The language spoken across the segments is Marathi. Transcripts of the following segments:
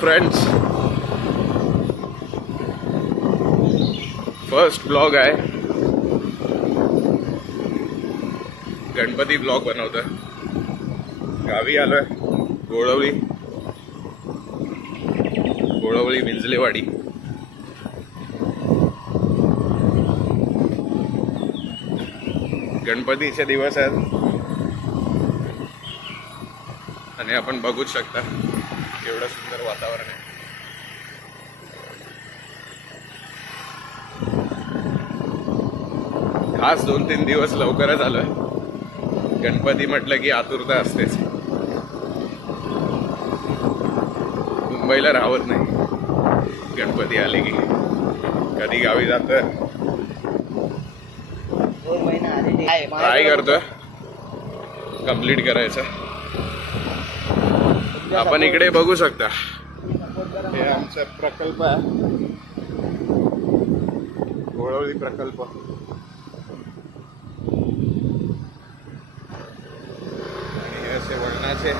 फ्रेंड्स, फर्स्ट ब्लॉग आहे. गणपती ब्लॉग बनवतोय. गावी आलोय. गोळवळी विंजलेवाडी. गणपतीचे दिवस आहेत आणि आपण बघूच शकता केवढं सुंदर वातावरण आहे. खास 2-3 दिवस लवकरच आलोय. गणपती म्हटलं की आतुरता असतेच. मुंबईला राहत नाही. गणपती आले की कधी गावी जातोय. ट्राय करतोय कंप्लीट करायचं. आपण इकडे बघू शकता, हे आमचा प्रकल्प आहे, गोळवळी प्रकल्प. आणि हे असे वळणाचे,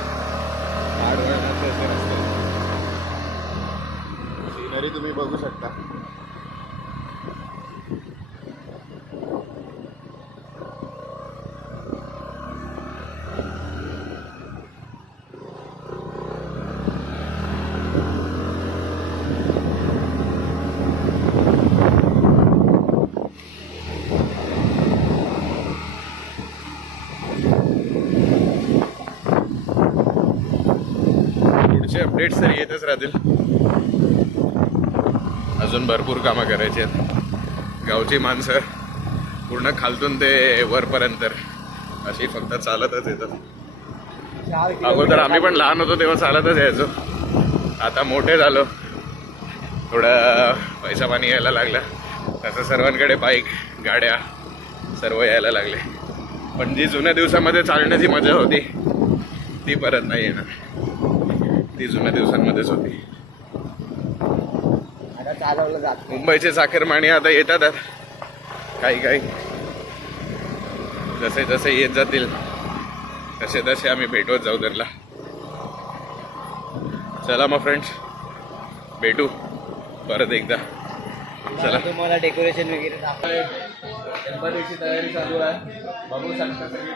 आडवळणाचे असे रस्ते. सिनरी तुम्ही बघू शकता. अपडेट्स तर येतच राहतील. अजून भरपूर कामं करायची आहेत. गावची माणसं पूर्ण खालतून ते वरपर्यंत अशी फक्त चालतच येतात. अगोदर आम्ही पण लहान होतो तेव्हा चालतच यायचो. आता मोठे झालो, थोडा पैसा पाणी यायला लागला, तसं सर्वांकडे बाईक, गाड्या सर्व यायला लागले. पण जी जुन्या दिवसामध्ये चालण्याची मजा होती ती परत नाही येणार. ती जुन्या दिवसांमध्येच होती. मुंबईचे चाकरमानी आता येतात काही जसे जसे येत जातील तसे तसे आम्ही भेटवत जाऊ त्यांना. चला मग फ्रेंड्स, भेटू परत एकदा. चला. तुम्हाला डेकोरेशन वगैरे गणपतीची तयारी चालू आहे. बघू शकता सगळी.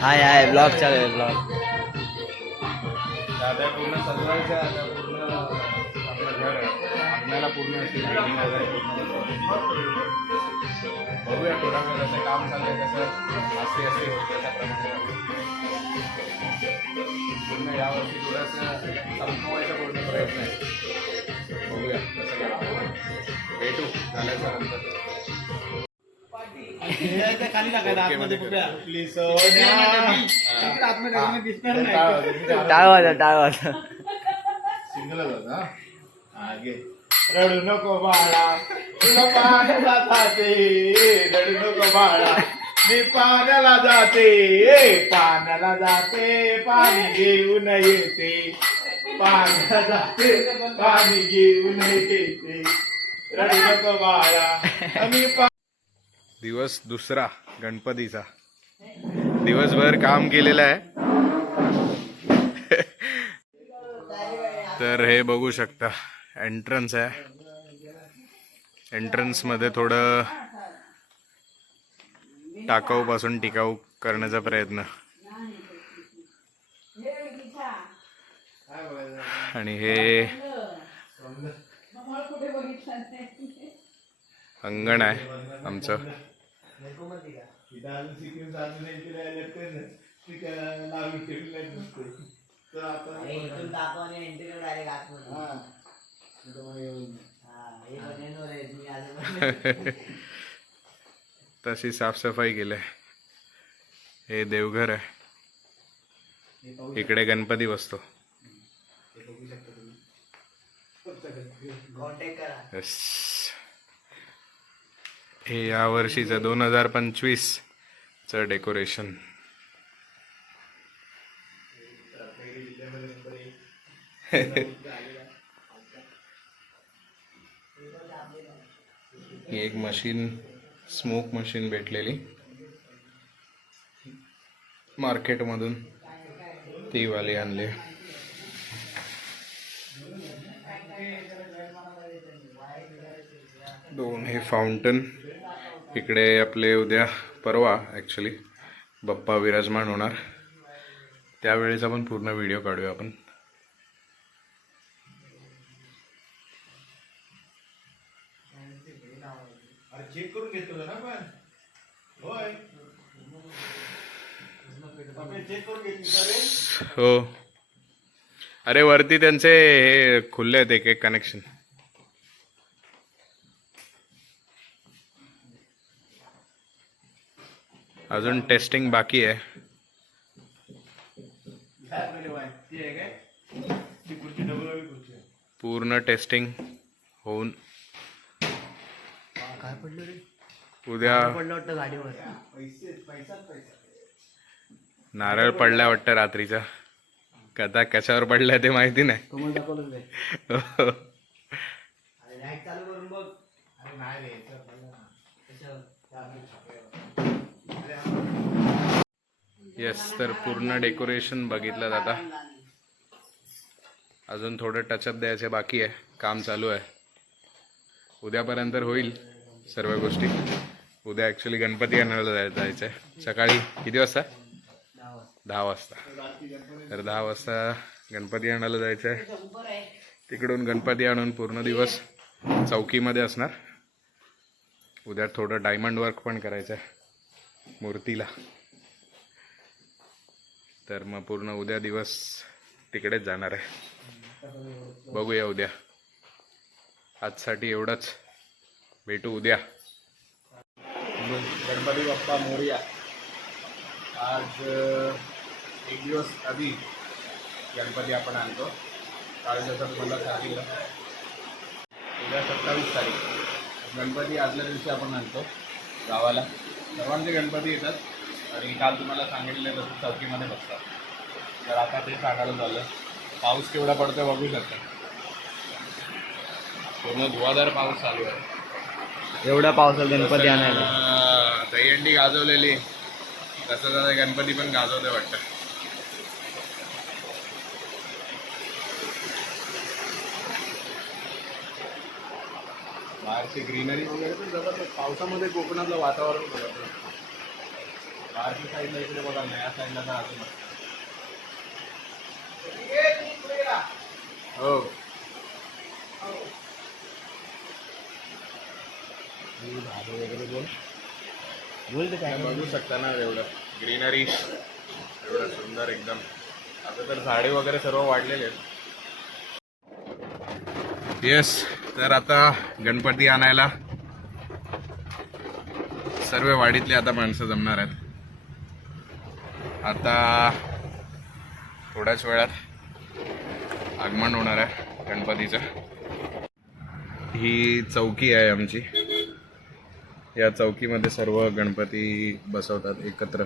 हाय ब्लॉग चालू आहे. ब्लॉग आता पूर्ण सजवायचं. आता पूर्ण आपलं घर आहे, अंगणाला पूर्ण अशी बिल्डिंग वगैरे. बघूया थोडा वेळ कसं काम चाललंय, कसं असते होत त्याप्रमाणे. पूर्ण यावर्षी थोडंसं संपवायचा पूर्ण प्रयत्न आहे. बघूया कसं काय. भेटू झाल्याच्या नंतर. टाळवाचा सिंगलच होता. रडू नको बाळा, तुला पाण्याला जाते. रडू नको बाळा, मी पाण्याला जाते. पाण्याला जाते, पाणी घेऊन येते. पाण्याला जाते, पाणी घेऊन येते. रडू नको बाळा. मी दिवस दुसरा गणपतीचा. दिवसभर काम केलेलं आहे. तर हे बघू शकता, एंट्रन्स आहे. एंट्रन्स मध्ये थोडं टाकाऊ पासून टिकाऊ करण्याचा प्रयत्न. आणि हे अंगण आहे आमचं. तशी साफसफाई केली. हे देवघर आहे. इकडे गणपती बसतो. हे या वर्षीचं 2025चं डेकोरेशन. ही एक मशीन, स्मोक मशीन भेटलेली मार्केटमधून. ती वाली आणली. दोन हे फाउंटन. इकडे आपले उद्या परवा ॲक्च्युली बाप्पा विराजमान होणार, त्यावेळेचा पण पूर्ण व्हिडिओ काढूया आपण. चेक करून घेतलं ना पण होय चेक करून घेतली का रे? हो. अरे वरती त्यांचे हे खुले आहेत एक एक कनेक्शन. अजून टेस्टिंग बाकी आहे. पूर्ण टेस्टिंग होऊन काय पडलं रे? उद्या पडलं वाटतं गाडीवर. नारळ पडला वाटतं रात्रीचा. कथा कशावर पडलाय ते माहिती नाही. कमल दाखवलं रे. लाईट चालू करून बघ. अरे नाही रे येस. तर पूर्ण डेकोरेशन बघितलं जाता. अजून थोडं टचअप द्यायचे बाकी आहे, काम चालू आहे. उद्यापर्यंत होईल सर्व गोष्टी. उद्या ॲक्च्युली गणपती आणायला जायचं आहे. सकाळी किती वाजता? 10 वाजता. तर 10 वाजता गणपती आणायला जायचं आहे. तिकडून गणपती आणून पूर्ण दिवस चौकीमध्ये असणार. उद्या थोडं डायमंड वर्क पण करायचं आहे मूर्तीला. तर मग पूर्ण उद्या दिवस तिकडेच जाणार आहे. बघूया उद्या. आजसाठी एवढंच. भेटू उद्या. गणपती बाप्पा मोरया. आज एक दिवस आधी गणपती आपण आणतो. काल जसं तुम्हाला सांगितलं उद्या 27 तारीख गणपती आदल्या दिवशी आपण आणतो गावाला. सर्वांचे गणपती येतात आणि काल तुम्हाला सांगितलं तसं चौकीमध्ये बसतात. तर आता ते सांगायला झालं. पाऊस केवढा पडतोय बघू शकता. पूर्ण धुवाधार पाऊस चालू आहे. एवढा पावसात गणपती आणायला. दहीहंडी गाजवलेली तसं जरा गणपती पण गाजवते वाटतं. बाहेरची ग्रीनरी वगैरे पण जबरदस्त. पावसामध्ये कोकणातलं वातावरण बघत बाहेरच्या साईडला इकडे बघा ना, या साईडला तर अजून हो. वगैरे बोल काय बघू शकता ना एवढं ग्रीनरी, एवढं सुंदर एकदम. आता तर झाडे वगैरे सर्व वाढलेले आहेत. येस. तर आता गणपती आणायला सर्व वाडीतले आता माणसं जमणार आहेत. आता थोड्याच वेळात आगमन होणार आहे गणपतीचं. ही चौकी आहे आमची. या चौकीमध्ये सर्व गणपती बसवतात एकत्र.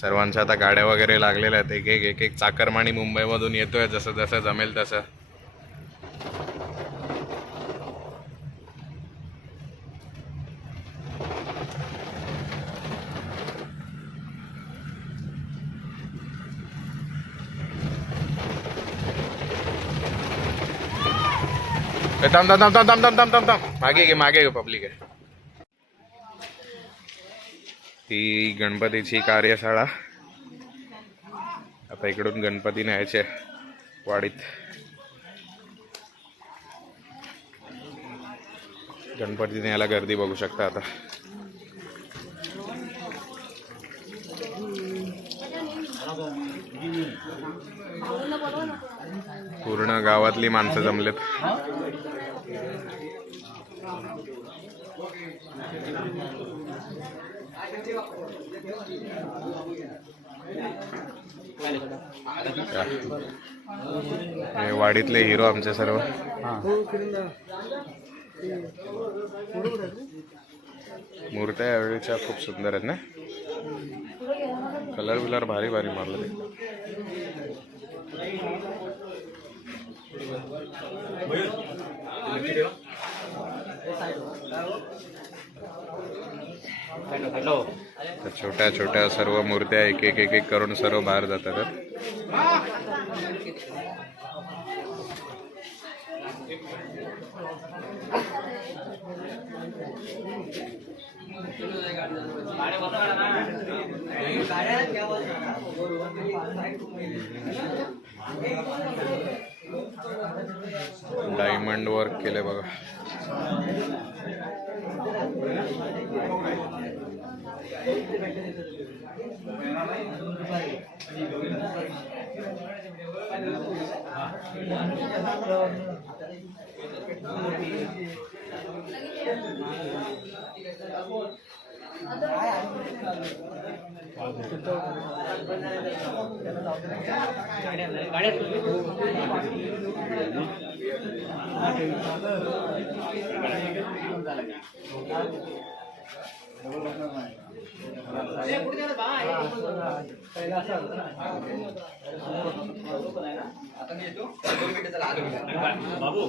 सर्वांच्या आता गाड्या वगैरे लागलेल्या आहेत. एक एक चाकरमानी मुंबईमधून येतोय जसं जसं जमेल तसं. थांब थांब थांब थांब थांब थांब थांब थांब. मागे घे पब्लिक आहे. ही गणपतीची कार्यशाळा. आता इकडून गणपती न्यायचे वाडीत. गणपती न्यायला गर्दी बघू शकता आता. पूर्ण गावातली माणसं जमलेत. हे वाडीतले हिरो आमचे सर्व. मूर्त्या यावेळीच्या खूप सुंदर आहेत ना. कलर बिलर भारी भारी मारलं ते. तर छोट्या छोट्या सर्व मूर्त्या एक एक एक एक करून सर्व बाहेर जातात. डायमंड वर्क केले बघा. बाबू